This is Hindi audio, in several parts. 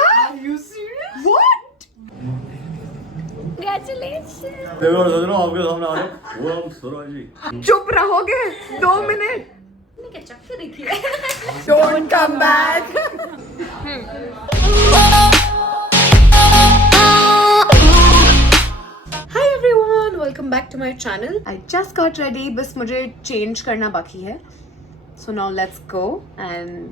क्या? Are you serious? What? Congratulations. आपके सामने आ रहे वो हम सुराजी। चुप रहोगे 2 मिनट? क्या चक्कर रही थी? Don't come back. Hi everyone, welcome back to my channel. I just got ready, बस मुझे change करना बाकी है. So now let's go and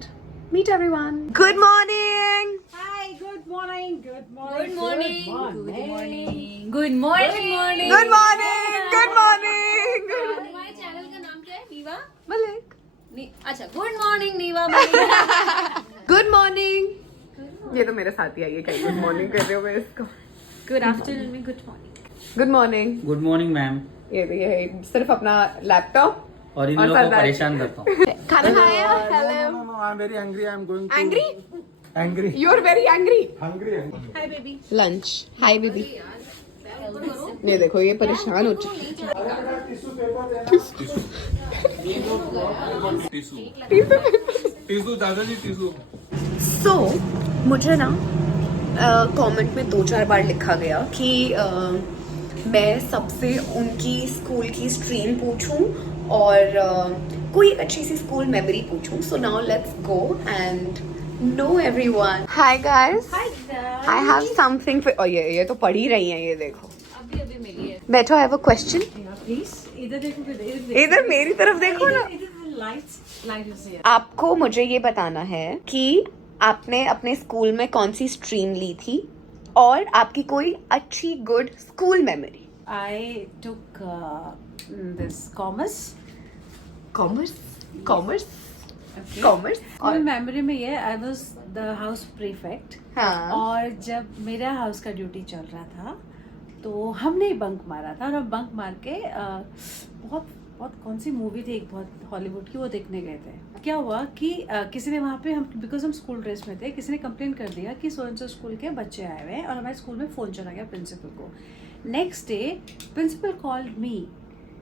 meet everyone. Good morning. Hi, good morning. Good morning. Good morning. Good morning. Good morning. Good morning. हमारे चैनल का नाम क्या है? नीवा मलिक. अच्छा, good morning Niva Malik. Good morning. ये तो मेरे साथ ही आई है कहीं गुड मॉर्निंग कर रहे हो मैं इसको. गुड आफ्टरनून में good morning. Good morning. Good morning ma'am. ये सिर्फ अपना लैपटॉप और इन लोगों को परेशान करता हूँ. खाना खाया? Hello. I am very angry. I am going to Angry? angry. You are very angry. Hungry. Hi baby. Lunch. Hi baby. ये देखो ये परेशान हो चुकी है. टिश्यू दादाजी टिश्यू. So मुझे ना कमेंट में 2-4 बार लिखा गया कि मैं सबसे उनकी स्कूल की स्ट्रीम पूछूं और कोई अच्छी सी स्कूल मेमोरी पूछूं. So now let's go and know everyone. Hi guys. I have something for. ये तो पढ़ ही रही हैं ये देखो. अभी मिली है. बैठो. I have a question. Please, इधर देखो. इधर मेरी तरफ देखो ना. लाइट्स. आपको मुझे ये बताना है कि आपने अपने स्कूल में कौन सी स्ट्रीम ली थी और आपकी कोई अच्छी good school memory. I took this commerce. Commerce. Commerce. Okay. Commerce. और मेमोरी में ये I was the house prefect. हाँ. और जब मेरा हाउस का ड्यूटी चल रहा था तो हमने बंक मारा था और बंक मार के बहुत बहुत कौन सी मूवी थी एक बहुत हॉलीवुड की वो देखने गए थे. क्या हुआ कि किसी ने वहाँ पे हम बिकॉज हम स्कूल ड्रेस में थे किसी ने कंप्लेन कर दिया कि सो एंड सो स्कूल के बच्चे आए हुए हैं और हमारे स्कूल में फ़ोन चला गया प्रिंसिपल को. Next day principal called me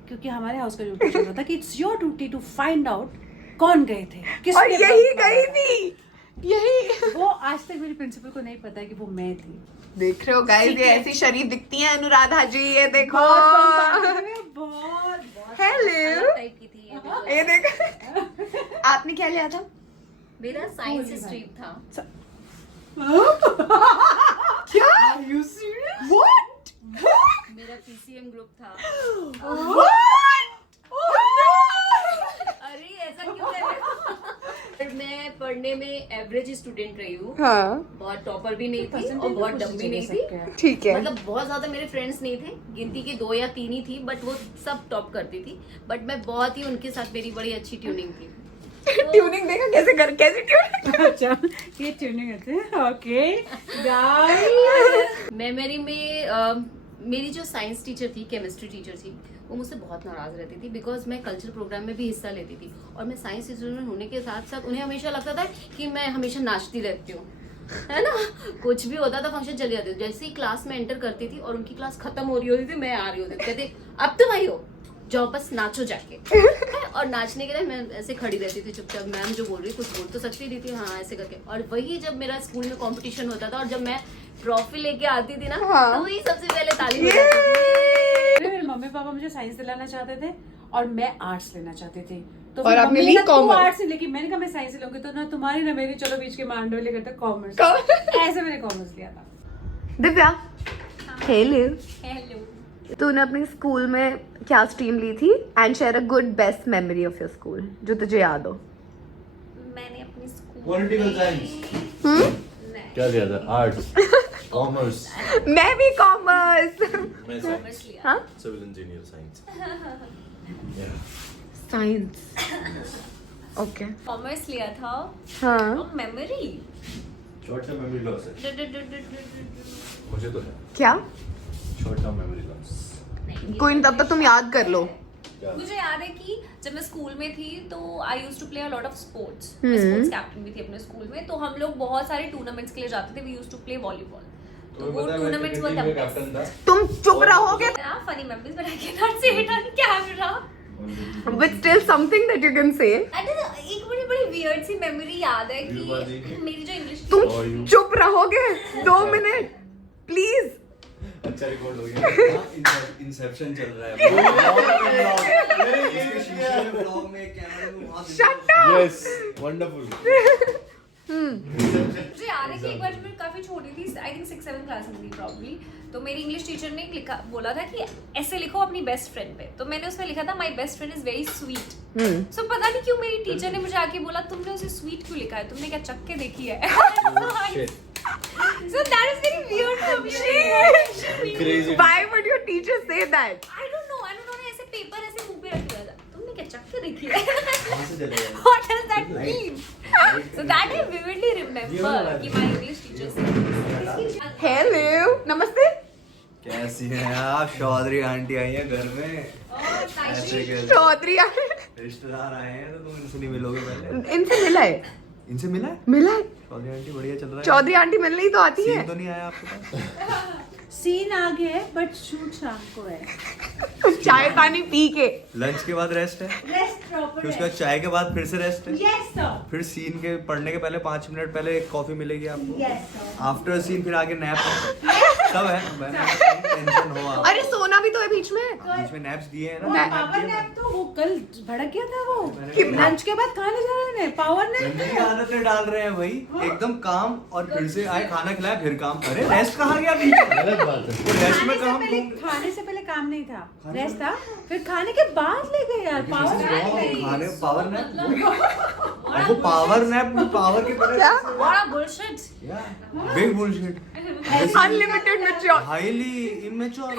क्योंकि हमारे हाउस का ड्यूटी चल रहा था कि it's your duty to find out कौन गए थे किसने और यही गई थी. यही वो आज तक मेरी प्रिंसिपल को नहीं पता है कि वो मैं थी. देख रहे हो गाइस ये ऐसी शरीफ दिखती हैं अनुराधा जी. ये देखो. बहुत हेलो. टाइप की थी ये. ये देखो. आपने क्या लिया था? मेरा साइंस स्ट्रीम था. क्या? Are you serious? What? मेरा पीसीएम ग्रुप था. What? अरे ऐसा क्यों कर रहे हो? मैं पढ़ने में एवरेज स्टूडेंट रही हूँ. हाँ बहुत टॉपर भी नहीं थी और बहुत डम भी नहीं थी. ठीक है. मतलब बहुत ज्यादा मेरे फ्रेंड्स नहीं थे. गिनती के 2 या 3 ही थी बट वो सब टॉप करती थी. बट मैं बहुत ही उनके साथ मेरी बड़ी अच्छी ट्यूनिंग थी. ट्यूनिंग देखा कैसे कैसे ट्यूनिंग. अच्छा ये ट्यूनिंग करते हैं. Okay guys. मेमोरी में मेरी जो साइंस टीचर थी केमिस्ट्री टीचर थी वो मुझसे बहुत नाराज रहती थी बिकॉज मैं कल्चर प्रोग्राम में भी हिस्सा लेती थी और मैं साइंस स्टूडेंट होने के साथ साथ उन्हें हमेशा लगता था कि मैं हमेशा नाचती रहती हूँ है ना. कुछ भी होता था फंक्शन चली जाती थी. जैसे ही क्लास में एंटर करती थी और उनकी क्लास खत्म हो रही होती थी मैं आ रही होती थी. कहते अब तुम आई हो जाओ बस नाचो जाके. और नाचने के लिए मैं ऐसे खड़ी रहती थी चुपचाप. मैम जो बोल रही कुछ बोल तो सकती नहीं थी हाँ ऐसे करके. और वही जब मेरा स्कूल में कंपटीशन होता था और जब मैं ट्रॉफी लेके आती थी ना तो वही सबसे पहले ताली बजाती थी. मेरे मम्मी पापा मुझे साइंस दिलाना चाहते थे और मैं आर्ट्स लेना चाहती थी. तो और आपने ली कॉमर्स. आर्ट्स लेकिन मैंने कहा मैं साइंस लूंगी तो ना तुम्हारी ना मेरी चलो बीच के मांडोले करते कॉमर्स. ऐसे मैंने कॉमर्स लिया था. दिव्या. हेलो. हेलो. तूने अपने स्कूल में क्या स्ट्रीम ली थी and share a good best memory of your school जो तुझे याद हो. मैंने अपनी स्कूल Political science. क्या लिया था? आर्ट्स. कॉमर्स. मैं भी कॉमर्स. मैं साइंस. हाँ civil engineer science. Science. Okay. Commerce लिया था. हाँ. Memory short term memory loss है. मुझे तो है. क्या? Short term memory loss. कोई नहीं तब तक तुम याद कर लो. मुझे याद है कि जब मैं स्कूल में थी तो I used to play a lot of sports. मैं स्पोर्ट्स कैप्टन भी थी अपने स्कूल में. तो हम लोग बहुत सारे टूर्नामेंट्स के लिए जाते थे. We used to play volleyball. तो वो टूर्नामेंट्स वर द बेस्ट. तुम चुप रहोगे. Funny memories but I cannot say it on camera. But still something that you can say. एक बड़ी वियर्ड सी मेमोरी याद है कि मेरी जो इंग्लिश तुम चुप रहोगे 2 मिनट प्लीज? अच्छा रिकॉर्ड हो गया। इंसेप्शन चल रहा है। इसके शीशे में ब्लॉग में कैमरे में वहां शट अप। Yes wonderful. मुझे याद है कि एक बार जब मैं काफी छोटी थी, आई थिंक 6-7 क्लास में थी प्रॉब्ली, तो मेरी इंग्लिश टीचर ने बोला था कि ऐसे लिखो अपनी बेस्ट फ्रेंड पे, तो मैंने उसमें लिखा था my best friend is very sweet. So पता नहीं क्यों मेरी टीचर ने मुझे आके बोला तुमने उसे स्वीट क्यों लिखा है, तुमने क्या चक्के देखी है? So that is very weird for me. Crazy. Why would your teacher say that? I don't know, उन्होंने ऐसे पेपर ऐसे मुंह पे रख दिया था, तुमने क्या चक्के देखी है? कहां से चले गए? What does that mean? So that I vividly remember कि my English teacher said. Hello, नमस्ते। कैसी हैं आप? चौधरी आंटी आई है घर में। ऐसे कैसे? चौधरी रिश्तेदार आए हैं तो तुम इनसे नहीं मिलोगे पहले? इनसे मिला है? इनसे मिला है? मिला है। चौधरी आंटी बढ़िया चल रहा है। चौधरी आंटी मिलने ही तो आती है। सीन तो नहीं आया आपके पास? सीन आगे है बट शूट शाम को है। चाय पानी पी के। लंच के बाद रेस्ट है, रेस्ट फिर प्रॉपर उसके बाद चाय के बाद फिर से रेस्ट है, यस सर, फिर सीन के पढ़ने के पहले 5 मिनट पहले एक कॉफी मिलेगी आपको, यस सर। आफ्टर सीन फिर आगे नैप सब है। मैंने टेंशन हो आप अरे सोना भी तो है बीच में। बीच में नैप्स दिए हैं वो ना। पावर नैप तो वो कल भड़क गया था वो। मैंने- लंच के बाद कहाँ ले जा रहे हैं? Power nap. गंदी आदतें डाल रहे हैं भाई, एकदम काम और फिर से आए खाना खिलाया फिर काम। अरे रेस्ट कहाँ गया बीच में? गलत बात है। वो रेस्ट में काम खाने से पहले काम नहीं था, रेस्ट था, फिर खाने के बाद ले गए यार पावर नैप। खाने पावर नैप, वो पावर नैप पावर के क्या? What a bullshit. Big bullshit, unlimited mature. Highly immature.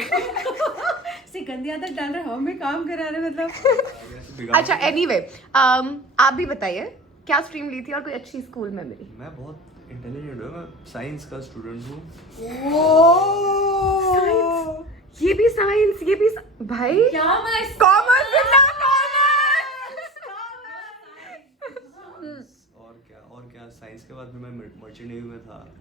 से गंदी आदत डाल रहे, हमें काम करा रहे मतलब। अच्छा एनीवे आप भी बताइए क्या स्ट्रीम ली थी और कोई अच्छी स्कूल मेमोरी? मैं बहुत इंटेलिजेंट हूँ, मैं साइंस का स्टूडेंट हूँ। ये भी साइंस, ये भी भाई क्या मैं कॉमर्स और क्या साइंस के बाद फिर मैं मर्चेंट नेवी में था,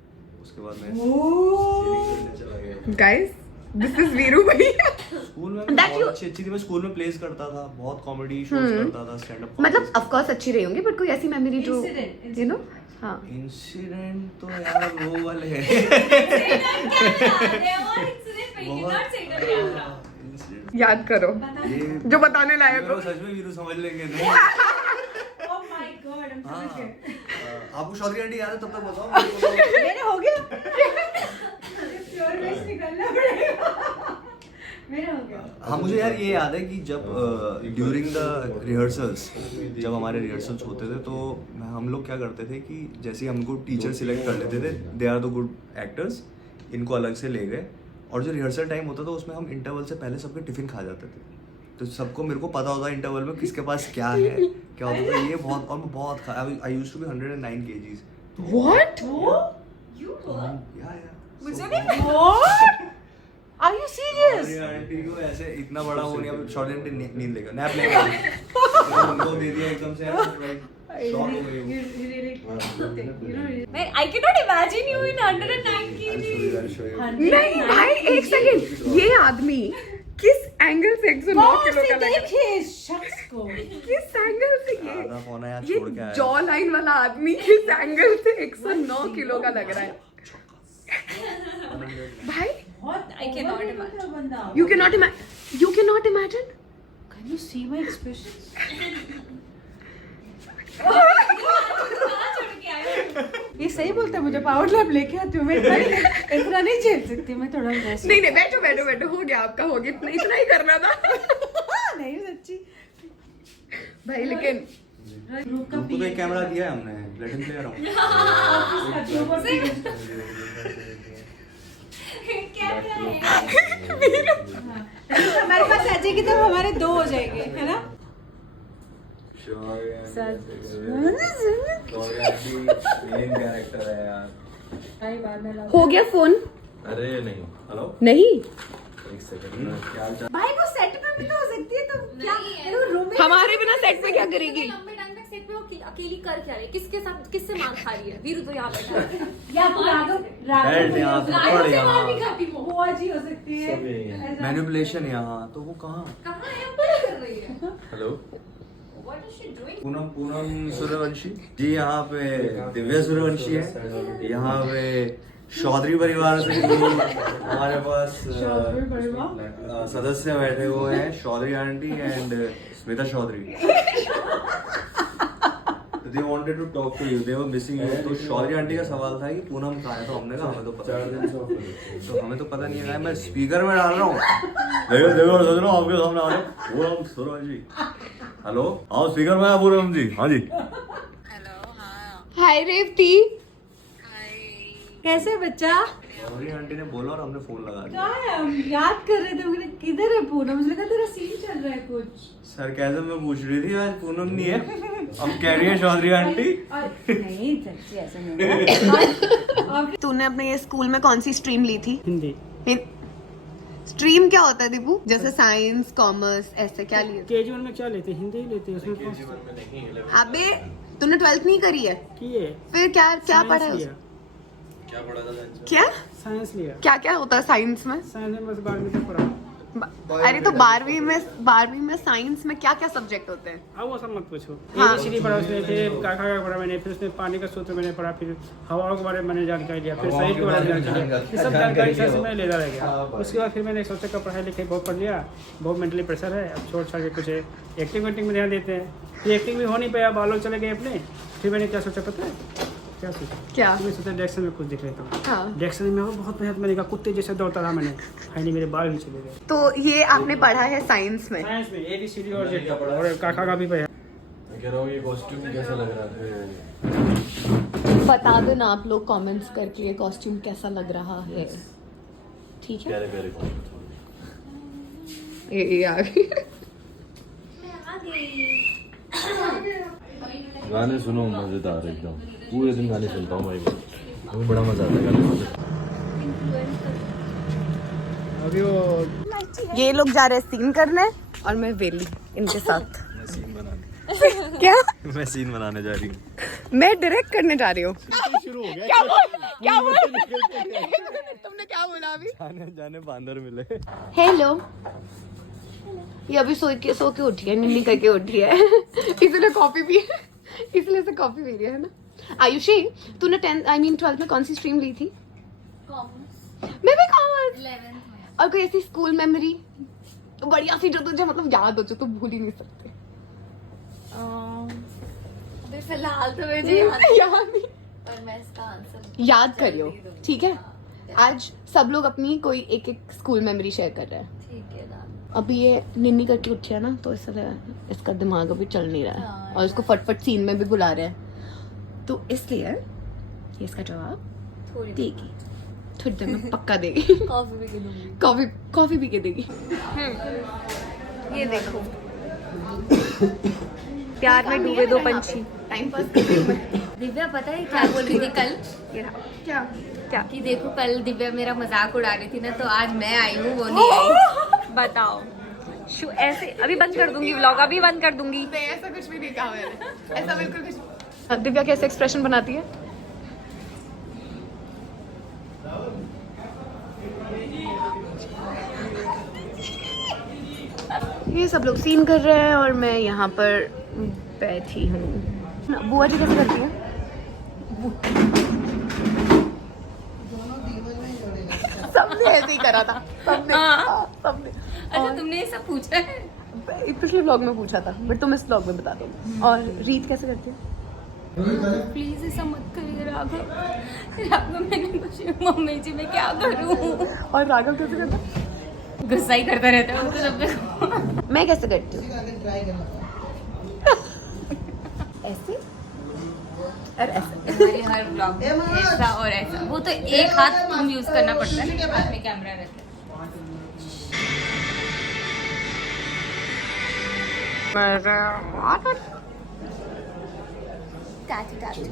उसके बाद मैं sailing करने चला गया। गाइस दिस इज वीरू भैया। स्कूल में मैं That बहुत you- अच्छी थी, मैं स्कूल में प्लेस करता था, बहुत कॉमेडी शोज करता था, स्टैंड अप। मतलब ऑफ कोर्स अच्छी रही होंगी बट कोई ऐसी मेमोरी जो Incident. यू नो हाँ इंसिडेंट तो यार वो वाले हैं। Incident- याद करो ये जो बताने लायक मेरे हो। को सच में वीरू समझ लेंगे नहीं। Oh my God, हम हाँ, समझ गए। आपको चौधरी आंटी याद है तब तक बताओ। मेरे हो गया। प्योर वेस्ट निकलना पड़ेगा। मेरा हो गया। हाँ मुझे यार ये याद है कि जब ड्यूरिंग द रिहर्सल्स, जब हमारे रिहर्सल्स होते थे तो हम लोग क्या करते थे कि जैसे ही हमको टीचर सिलेक्ट कर लेते थे, they are the good actors, इनको अलग से ले गए, और जो रिहर्सल टाइम होता था उसमें हम इंटरवल से पहले सबके टिफिन खा जाते थे। तो सबको मेरे को पता होता इंटरवल में किसके पास क्या है, क्या होता था। ये बहुत और मैं बहुत खा, I used to be 109 kgs। What? Are you serious? Chaudhary aunty को ऐसे इतना बड़ा हो नहीं, अब चौधरी आंटी नींद लेगा, नैप लेगा, उनको दे दिया एकदम से, शॉक हो गई। I cannot imagine you in 109 kg. नहीं भाई एक सेकंड, ये आदमी किस एंगल से 109 किलो का लग रहा है? देखिए इस शख्स को। किस एंगल से आधा पौना यार ये छोड़ के आया। जॉ लाइन वाला आदमी किस एंगल से 109 किलो का लग रहा है भाई? I cannot imagine. बंदा। You cannot imagine? Can you see my expressions? ये सही बोलता है, मुझे पावर नैप लेके आती हूँ मैं, इतना नहीं झेल सकती मैं, थोड़ा रेस्ट। नहीं बैठो बैठो बैठो, हो गया आपका, हो गया, इतना ही करना था नहीं सच्ची भाई। लेकिन तुमको तो एक कैमरा दिया है हमने, लेट हिम प्ले अराउंड। हमारे पास आ जाएगी तब हमारे 2 हो जाएंगे, है ना? हो गया फोन? अरे नहीं, हेलो नहीं, एक सेकंड, क्या हाल चाल? भाई वो सेट पे भी तो हो सकती है, तो क्या रूम में हमारे बिना सेट पे क्या करेगी? लंबे टाइम तक सेट पे वो अकेली कर क्या रही है? किसके साथ, किससे मार खा रही है? वीरू तो यहाँ बैठा है। या राघव बैठ यहाँ, राघव पड़ से मार नहीं यहाँ, खाती वो। बुआ जी हो सकती है। सब यही है। ऐसा। मैनिपुलेशन यहाँ, तो वो कहाँ? कहाँ है? अब क्या कर रही है? Hello What is she doing? Poonam Suryavanshi ji, यहाँ पे दिव्या सूर्यवंशी है, यहाँ पे चौधरी परिवार से भी हमारे पास सदस्य बैठे हुए हैं, Chaudhary aunty and Smita Chaudhary. They wanted to talk to you. They were missing you. तो चौधरी आंटी का सवाल था कि पूनम कहाँ है, तो हमने कहा हमें तो पता नहीं, तो हमें तो पता नहीं है, मैं स्पीकर में डाल रहा हूँ। देखो देखो सोच रहा हूँ आपके सामने आ रहे पूनम सूर्यवंशी। हेलो, आओ स्पीकर में, पूनम जी। हाँ जी। हाय रेवती। कैसे है बच्चा? चौधरी आंटी ने बोला और हमने फोन लगा दिया। कहाँ है? हम याद कर रहे थे, मैंने किधर है पूनम? उसने कहा तेरा सीन चल रहा है कुछ। सरकाज़म में पूछ रही थी, आज पूनम नहीं है, अब कह रही है चौधरी आंटी। नहीं चाची, ऐसा नहीं। तूने अपने ये स्कूल में कौन सी स्ट्रीम ली थी? हिंदी। स्ट्रीम क्या होता है दीपू? जैसे साइंस, कॉमर्स, ऐसे क्या लिए? केजी 1 में क्या लेते? हिंदी ही लेते उसमें कौन- अबे तूने 12th नहीं करी है? किए फिर क्या क्या साइंस पढ़ा है लिया। क्या साइंस लिया। क्या क्या होता है साइंस में? साइंस में बस 12वीं तक पढ़ा। अरे तो 12वीं में साइंस में क्या क्या सब्जेक्ट होते हैं? अब वो सब मत पूछो। हाँ। ABCD पढ़ा उसमें, फिर काका का पढ़ा मैंने, फिर उसमें पानी का सूत्र मैंने पढ़ा, फिर हवाओं के बारे में मैंने जानकारी लिया, फिर शरीर के बारे में जानकारी लिया, ये सब जानकारी से मैं लेता रह गया। उसके बाद फिर मैंने सोचा का पढ़ाई लिखाई बहुत पढ़ लिया, बहुत मेंटली प्रेशर है, अब छोड़ छाड़ के कुछ एक्टिंग वेक्टिंग में ध्यान देते हैं। फिर एक्टिंग भी हो नहीं पाया, बालों चले गए अपने। फिर मैंने क्या सोचा पता है? क्या सोचा? क्या? मैं सोचा डायरेक्शन में कुछ दिख लेता हूँ। हाँ। डायरेक्शन में बहुत मेहनत मैंने कहा, कुत्ते जैसे दौड़ता रहा मैंने, फाइनली मेरे बाल भी चले गए। तो ये आपने पढ़ा है साइंस में? साइंस में ABCD और Z का पढ़ा, और काका का भी पढ़ा। मैं कह रहा हूँ ये कॉस्ट्यूम कैसा लग रहा है? बता देना आप लोग कमेंट्स करके ये कॉस्ट्यूम कैसा लग रहा है, ठीक है? प्यारे प्यारे ये आ गई। गाने सुनो, मजेदार एकदम, पूरे दिन गाने सुनता हूँ भाई, मुझे बड़ा मजा आता है गाने सुनने। अभी वो ये लोग जा रहे हैं सीन करने और मैं वेली इनके साथ। मैं सीन बनाने क्या? मैं सीन बनाने जा रही हूँ। मैं डायरेक्ट करने जा रही हूँ। शुरू हो गया। क्या बोल? तुमने क्या बोला अभी? जाने जाने बांदर मिले। हेलो। ये अभी सो के उठी है, निन्नी करके उठी है, इसलिए कॉफी पी, इसलिए से कॉफी पी रही है ना। आयुषी, तूने 12th में कौन सी स्ट्रीम ली थी? Commerce. मैं भी कॉमर्स। 11th में। और कोई ऐसी स्कूल मेमोरी बढ़िया सी जो तुझे मतलब याद हो, जो तू भूल ही नहीं सकते? अभी फिलहाल तो मुझे याद नहीं, पर मैं इसका आंसर याद करियो, ठीक है? आज सब लोग अपनी कोई एक एक स्कूल मेमोरी शेयर कर रहे हैं। ठीक है ना। अभी ये निन्नी करके उठी है ना, तो इसलिए इसका दिमाग अभी चल नहीं रहा है, हाँ, और इसको फटफट सीन में भी बुला रहे हैं, तो इसलिए ये इसका जवाब थोड़ी देगी, थोड़ी देर में पक्का देगी। कॉफी भी दूंगी। कॉफी भी के देगी। ये देखो, प्यार में डूबे दो पंछी। टाइम पास कर रही हूँ मैं। दिव्या पता है क्या बोल रही थी कल? क्या? कि देखो कल दिव्या मेरा मजाक उड़ा रही थी ना, तो आज मैं आई हूँ, वो नहीं आई। बताओ। ऐसे अभी बंद कर दूंगी व्लॉग, अभी बंद कर दूंगी। ऐसा कुछ भी नहीं कहा मैंने, ऐसा बिल्कुल कुछ नहीं। दिव्या कैसे एक्सप्रेशन बनाती है? ये सब लोग सीन कर रहे हैं और मैं यहाँ पर बैठी हूँ। बुआ जी कैसे करती है? सबने ऐसे ही करा था, सबने। अच्छा तुमने ये सब पूछा है? पिछले व्लॉग में पूछा था, बट तुम इस व्लॉग में बता दो। और रीत कैसे करती है? प्लीज ऐसा मत करिए राघव, मैंने कुछ, मम्मी जी मैं क्या करूँ? और राघव कैसे करता है? गुस्सा ही करता रहता है उसको जब देखो। मैं कैसे करती हूँ? ऐसे और ऐसे। हमारे हर ब्लॉग में ऐसा और ऐसा, वो तो एक हाथ तुम यूज करना पड़ता है ना, एक हाथ में कैमरा रहता है। चाची चाची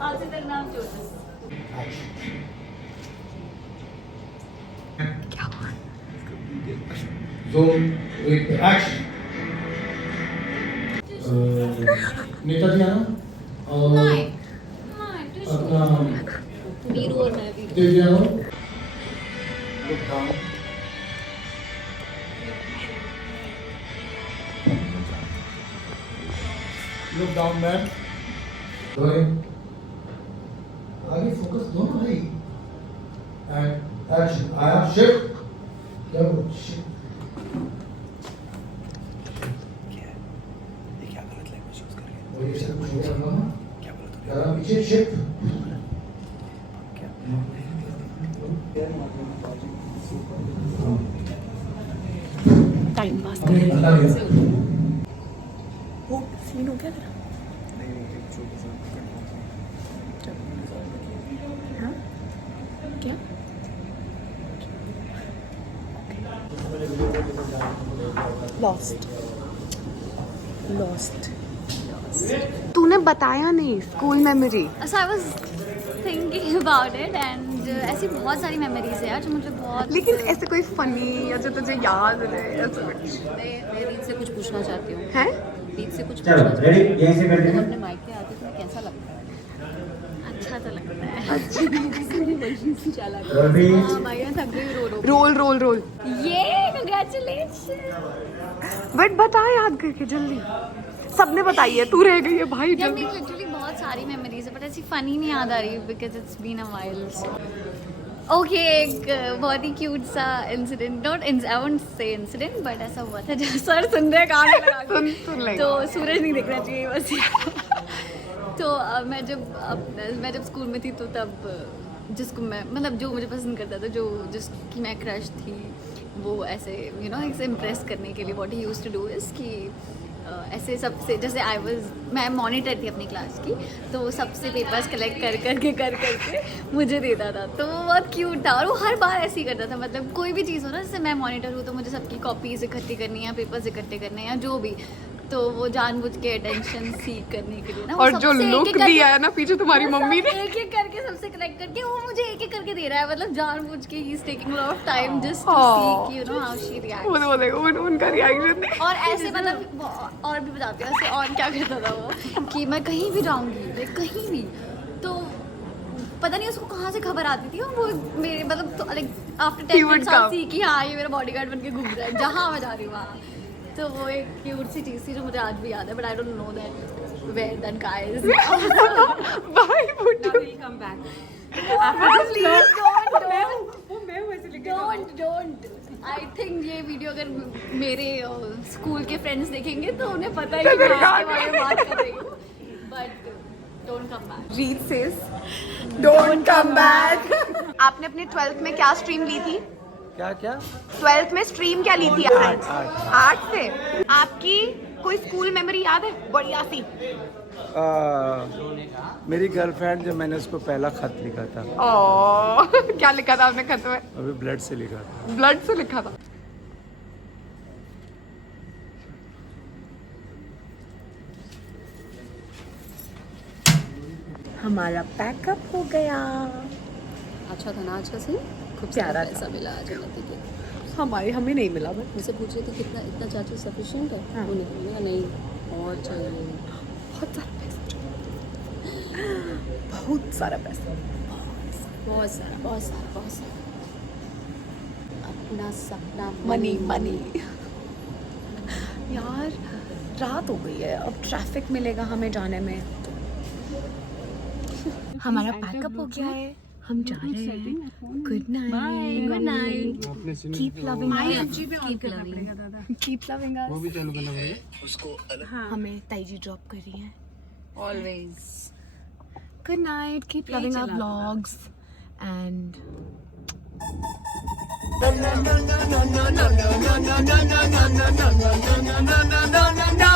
आज तक नाम Joseph. Zone with action. Netaji आना और अपना वीरू और मैं भी। दिव्या आगे फोकस दोनों नहीं एंड एक्शन आया शिफ्ट क्या बोल शिफ्ट क्या गलत लैंग्वेज यूज कर रहे हैं? और ये सब कुछ हो गया ना क्या बोला जरा पीछे शिफ्ट टाइम पास हमने बता दिया वो सीन हो गया तेरा? हाँ? क्या? लॉस्ट तूने बताया नहीं school memory. So I was thinking about it and ऐसी बहुत सारी मेमोरीज है यार जो मुझे बहुत लेकिन ऐसे कोई फनी या जो तुझे याद है ऐसा कुछ मैं रीत से कुछ पूछना चाहती हूँ। है? रीत से कुछ चलो पूछना रेडी चाहती यहीं से बैठे हूँ। हैं अपने माइक पे आती तुम्हें कैसा लगता है? अच्छा तो लगता है रवि हाँ भाई मैं थक गई रो रोल रोल रोल ये कंग्रेचुलेशन बट बता याद करके जल्दी। सबने बताई है तू रह गई है भाई यार जल्दी। मेरी लिटरली बहुत सारी मेमोरीज है बट ऐसी फनी नहीं याद आ रही because it's been a while okay एक बहुत ही क्यूट सा incident not I won't say incident but ऐसा हुआ था जब सर सुन रहे कान में लगा के। सुन ले। तो सूरज नहीं दिखना चाहिए बस तो मैं जब स्कूल में थी तो तब जिसको मैं मतलब जो मुझे पसंद करता था जो जिसकी मैं क्रश थी वो ऐसे यू नो ऐसे इम्प्रेस करने के लिए what he used to do is कि ऐसे सबसे जैसे मैं मॉनिटर थी अपनी क्लास की तो वो सबसे पेपर्स कलेक्ट करके मुझे देता था तो वो बहुत क्यूट था और वो हर बार ऐसे ही करता था मतलब कोई भी चीज़ हो ना जैसे मैं मॉनिटर हूँ तो मुझे सबकी कॉपीज इकट्ठी करनी है पेपर्स इकट्ठे करने या जो भी तो वो जानबूझ के अटेंशन सीख करने के लिए ना वो और जो सबसे एक-एक लुक करके- दिया है ना पीछे तुम्हारी वो मम्मी सब ने। एक एक करके सबसे कलेक्ट करके वो मुझे एक एक करके दे रहा है मतलब जानबूझ के ही is taking lot of time just to Aww. See you know how she reacts वो देखो उनका रिएक्शन देख। और ऐसे मतलब और भी बताते हैं ऐसे और क्या करता था वो कि मैं कहीं भी जाऊंगी लाइक कहीं भी तो पता नहीं उसको कहाँ से खबर आती थी और वो मेरे मतलब तो लाइक आफ्टर He would 10 साल come. सी कि हाँ ये मेरा बॉडीगार्ड बन के घूम रहा है जहाँ मैं जा रही हूँ वहाँ तो वो एक क्यूट सी चीज़ थी जो मुझे आज भी याद है but I don't know that where that guy is Why would you? Don't I think ये वीडियो अगर मेरे स्कूल के फ्रेंड्स देखेंगे तो उन्हें पता है कि मैं आपके बारे में बात कर रही हूँ but don't come back Read says don't come back. आपने अपने 12th में क्या स्ट्रीम ली थी? क्या 12th में स्ट्रीम क्या ली थी आपने? आर्ट से। आपकी कोई स्कूल मेमोरी याद है बढ़िया सी? मेरी गर्लफ्रेंड जब मैंने उसको पहला खत लिखा था ओह क्या लिखा था आपने खत में? अभी ब्लड से लिखा था ब्लड से लिखा था। हमारा पैकअप हो गया। अच्छा था ना आज का सीन खूब प्यारा पैसा मिला आज उन्नति के हमें नहीं मिला बट मुझसे पूछ रहे थे कितना इतना चार्जेस सफिशिएंट है हाँ। उन्होंने नहीं और चाहिए बहुत सारा पैसा बहुत सारा पैसा बहुत सारा अपना सपना मनी यार रात हो गई है अब ट्रैफिक मिलेगा हमें जाने में। हमारा पैकअप हो गया है हम जा रहे हैं। गुड नाइट कीप लविंग वो भी चालू करना पड़ेगा हमें ताईजी ड्रॉप कर रही है। Always good night keep loving our vlogs and no